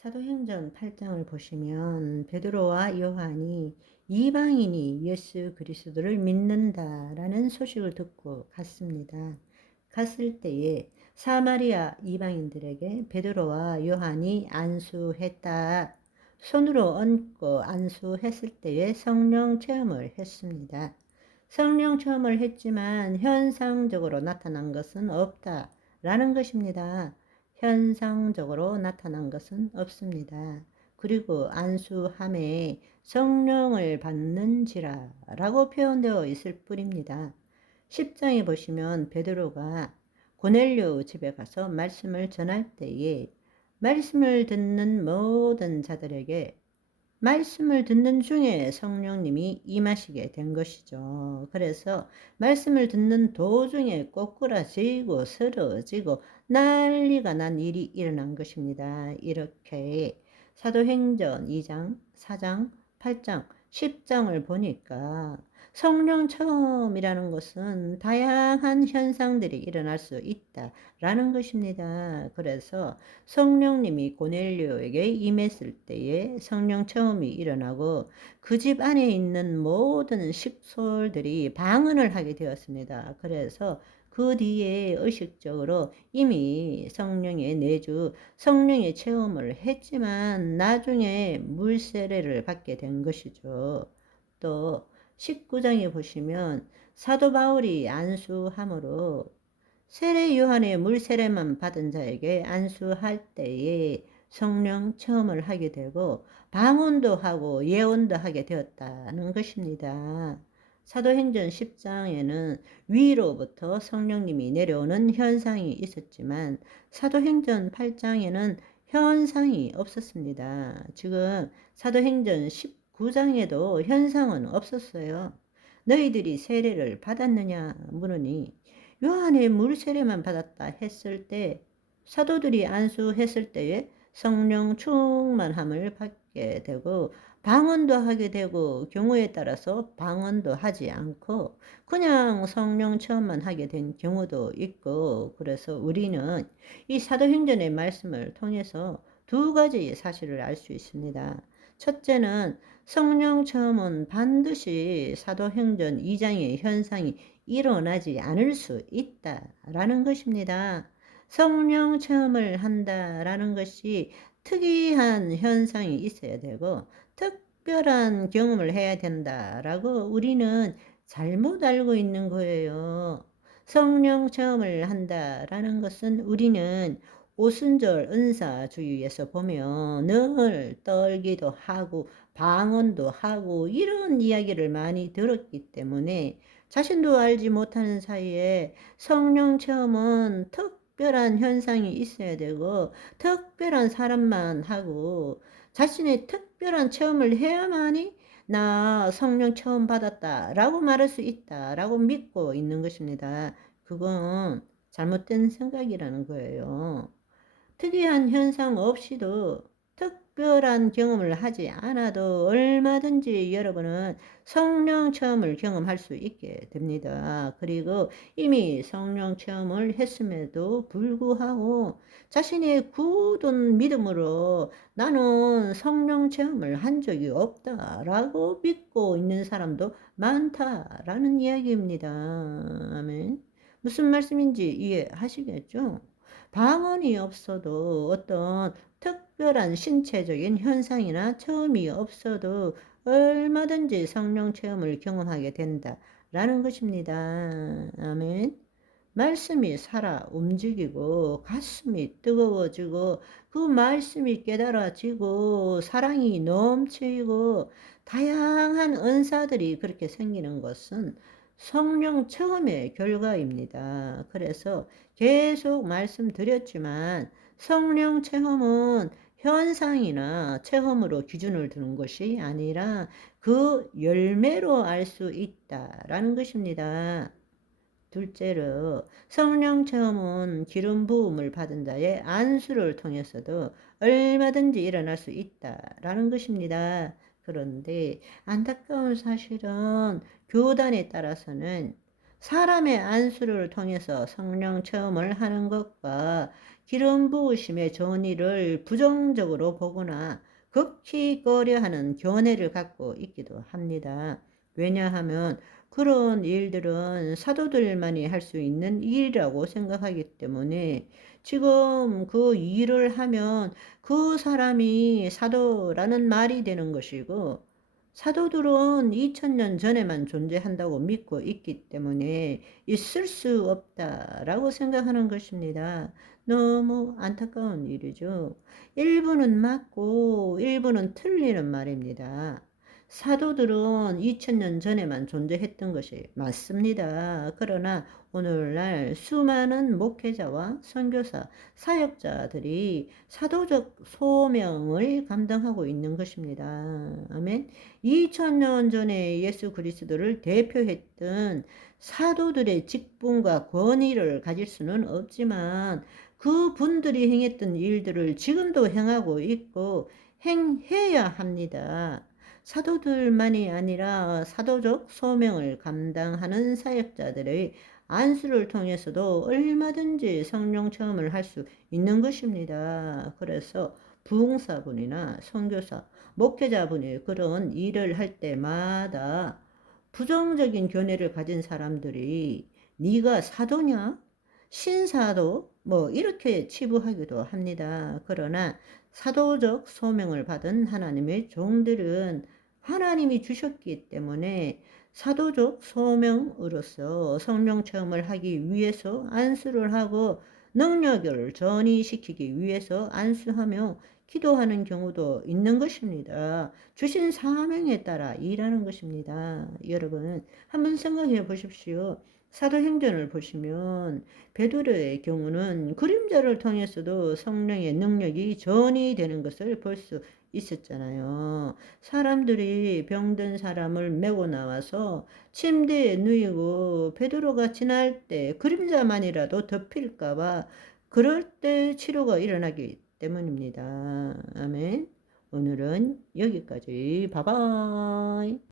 사도행전 8장을 보시면 베드로와 요한이 이방인이 예수 그리스도를 믿는다라는 소식을 듣고 갔습니다. 갔을 때에 사마리아 이방인들에게 베드로와 요한이 안수했다. 손으로 얹고 안수했을 때에 성령 체험을 했습니다. 성령 체험을 했지만 현상적으로 나타난 것은 없다라는 것입니다. 현상적으로 나타난 것은 없습니다. 그리고 안수함에 성령을 받는지라 라고 표현되어 있을 뿐입니다. 10장에 보시면 베드로가 고넬료 집에 가서 말씀을 전할 때에 말씀을 듣는 모든 자들에게 말씀을 듣는 중에 성령님이 임하시게 된 것이죠. 그래서 말씀을 듣는 도중에 꼬꾸라지고 쓰러지고 난리가 난 일이 일어난 것입니다. 이렇게 사도행전 2장, 4장, 8장, 10장을 보니까 성령 체험이라는 것은 다양한 현상들이 일어날 수 있다라는 것입니다. 그래서 성령님이 고넬료에게 임했을 때에 성령 체험이 일어나고 그 집 안에 있는 모든 식솔들이 방언을 하게 되었습니다. 그래서 그 뒤에 의식적으로 이미 성령의 내주, 성령의 체험을 했지만 나중에 물세례를 받게 된 것이죠. 또 19장에 보시면 사도 바울이 안수함으로 세례 요한의 물세례만 받은 자에게 안수할 때에 성령 체험을 하게 되고 방언도 하고 예언도 하게 되었다는 것입니다. 사도행전 10장에는 위로부터 성령님이 내려오는 현상이 있었지만 사도행전 8장에는 현상이 없었습니다. 지금 사도행전 19장에도 현상은 없었어요. 너희들이 세례를 받았느냐 물으니 요한의 물 세례만 받았다 했을 때 사도들이 안수했을 때에 성령 충만함을 받게 되고 방언도 하게 되고 경우에 따라서 방언도 하지 않고 그냥 성령 체험만 하게 된 경우도 있고, 그래서 우리는 이 사도행전의 말씀을 통해서 두 가지 사실을 알 수 있습니다. 첫째는 성령 체험은 반드시 사도행전 2장의 현상이 일어나지 않을 수 있다라는 것입니다. 성령 체험을 한다라는 것이 특이한 현상이 있어야 되고 특별한 경험을 해야 된다라고 우리는 잘못 알고 있는 거예요. 성령 체험을 한다라는 것은 우리는 오순절 은사주의에서 보면 늘 떨기도 하고 방언도 하고 이런 이야기를 많이 들었기 때문에 자신도 알지 못하는 사이에 성령 체험은 특별한 현상이 있어야 되고 특별한 사람만 하고 자신의 특별한 체험을 해야만이 나 성령 체험 받았다 라고 말할 수 있다 라고 믿고 있는 것입니다. 그건 잘못된 생각이라는 거예요. 특이한 현상 없이도 특별한 경험을 하지 않아도 얼마든지 여러분은 성령 체험을 경험할 수 있게 됩니다. 그리고 이미 성령 체험을 했음에도 불구하고 자신의 굳은 믿음으로 나는 성령 체험을 한 적이 없다라고 믿고 있는 사람도 많다라는 이야기입니다. 아멘. 무슨 말씀인지 이해하시겠죠? 방언이 없어도 어떤 특별한 신체적인 현상이나 체험이 없어도 얼마든지 성령 체험을 경험하게 된다라는 것입니다. 아멘. 말씀이 살아 움직이고 가슴이 뜨거워지고 그 말씀이 깨달아지고 사랑이 넘치고 다양한 은사들이 그렇게 생기는 것은 성령 체험의 결과입니다. 그래서 계속 말씀드렸지만 성령 체험은 현상이나 체험으로 기준을 두는 것이 아니라 그 열매로 알 수 있다라는 것입니다. 둘째로 성령 체험은 기름 부음을 받은 자의 안수를 통해서도 얼마든지 일어날 수 있다라는 것입니다. 그런데 안타까운 사실은 교단에 따라서는 사람의 안수를 통해서 성령 체험을 하는 것과 기름 부으심의 전의를 부정적으로 보거나 극히 꺼려하는 견해를 갖고 있기도 합니다. 왜냐하면 그런 일들은 사도들만이 할 수 있는 일이라고 생각하기 때문에 지금 그 일을 하면 그 사람이 사도라는 말이 되는 것이고, 사도들은 2000년 전에만 존재한다고 믿고 있기 때문에 있을 수 없다라고 생각하는 것입니다. 너무 안타까운 일이죠. 일부는 맞고 일부는 틀리는 말입니다. 사도들은 2000년 전에만 존재했던 것이 맞습니다. 그러나 오늘날 수많은 목회자와 선교사, 사역자들이 사도적 소명을 감당하고 있는 것입니다. 아멘. 2000년 전에 예수 그리스도를 대표했던 사도들의 직분과 권위를 가질 수는 없지만 그 분들이 행했던 일들을 지금도 행하고 있고 행해야 합니다. 사도들만이 아니라 사도적 소명을 감당하는 사역자들의 안수를 통해서도 얼마든지 성령 체험을 할 수 있는 것입니다. 그래서 부흥사분이나 선교사, 목회자분이 그런 일을 할 때마다 부정적인 견해를 가진 사람들이 네가 사도냐? 신사도? 뭐 이렇게 치부하기도 합니다. 그러나 사도적 소명을 받은 하나님의 종들은 하나님이 주셨기 때문에 사도적 소명으로서 성령 체험을 하기 위해서 안수를 하고 능력을 전이시키기 위해서 안수하며 기도하는 경우도 있는 것입니다. 주신 사명에 따라 일하는 것입니다. 여러분, 한번 생각해 보십시오. 사도행전을 보시면 베드로의 경우는 그림자를 통해서도 성령의 능력이 전이되는 것을 볼 수 있었잖아요. 사람들이 병든 사람을 메고 나와서 침대에 누이고 베드로가 지날 때 그림자만이라도 덮일까봐 그럴 때 치료가 일어나기 때문입니다. 아멘. 오늘은 여기까지. 바이바이.